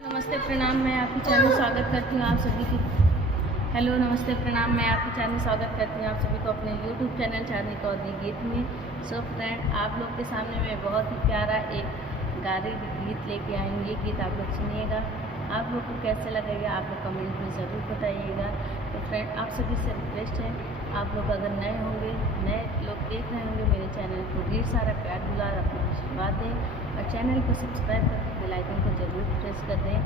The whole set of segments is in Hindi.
नमस्ते प्रणाम, मैं आपकी चैनल स्वागत करती हूँ आप सभी की। हेलो नमस्ते प्रणाम, मैं आपकी चैनल स्वागत करती हूँ आप सभी को अपने यूट्यूब चैनल चांदनी कौरदी गीत में। सो फ्रेंड, आप लोग के सामने मैं बहुत ही प्यारा एक गारी गीत लेके आई हूँ। ये गीत आप लोग सुनिएगा, आप लोग को कैसे लगेगा आप लोग कमेंट में ज़रूर बताइएगा। तो फ्रेंड, आप सभी से रिक्वेस्ट है, आप लोग अगर नए होंगे, नए लोग देख रहे होंगे मेरे चैनल को, ढेर सारा प्यार दुलार अपना आशीर्वाद दें और चैनल को सब्सक्राइब करके बेल आइकन को जरूर प्रेस कर दें।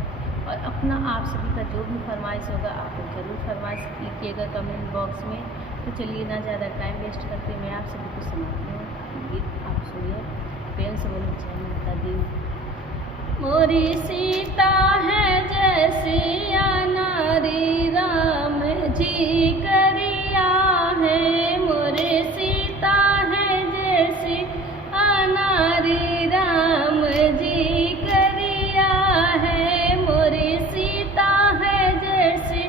और अपना आप सभी का जो भी फरमाइश होगा आप लोग जरूर फरमाइश लिखिएगा कमेंट बॉक्स में। तो चलिए ना ज़्यादा टाइम वेस्ट करके मैं आप सभी को सुनाती हूँ गीत, आप सुनिए, प्रेम से बोलो जय माता दी। मोरी सीता है जैसी नारी राम जी करिया है, मोरे सीता है जैसी नारी राम जी करिया है, मोरी सीता है जैसी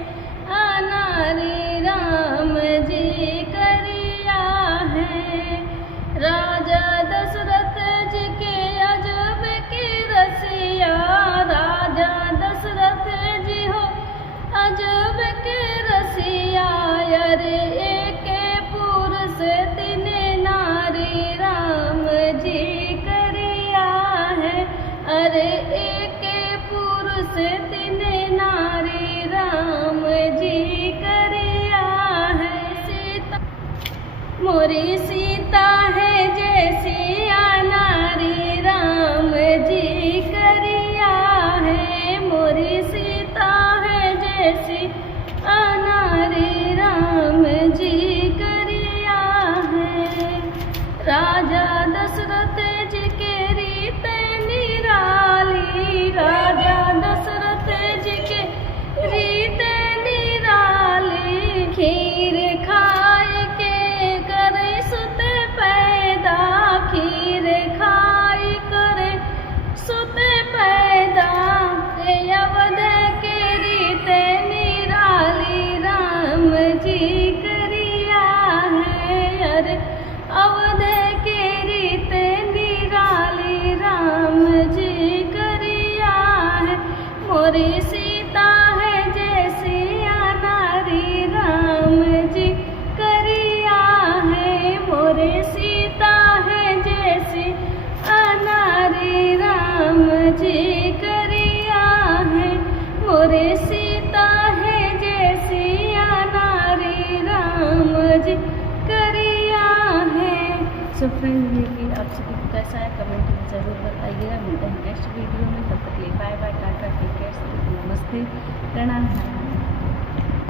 नारी राम जी करिया है। राजा दशरथ जी के अजब की रसिया, राजा दशरथ जी हो अजब के रसिया, अरे एक पुरुष तीन नारी राम जी करिया है, अरे एक पुरुष तीन नारी राम जी करिया है। सीता मोरी सीता है जैसी नारी राम जी करिया है, मोरी सीता है जैसी नारी राम जी करिया है। राजा दशरथ जी के रीत निराली, राजा दशरथ जी के रीत निराली, खीर खाए के करे सुत पैदा, खीर खाई करे सुत पैदा, अवध के रीत निराली राम जी करिया है, अरे अवध के रीत निराली राम जी करिया है। मोरी सीता है जैसी नारी राम जी करिया है, मोरे सीता है जैसी नारी राम जी करिया है, मोरे सीता है जैसी नारी राम जी करिया है। सो फ्रेंड, ये कि आप सभी को कैसा है कमेंट में ज़रूर बताइएगा। मिलते हैं नेक्स्ट वीडियो में, तब तक के लिए bye bye, tata, take care, नमस्ते प्रणाम।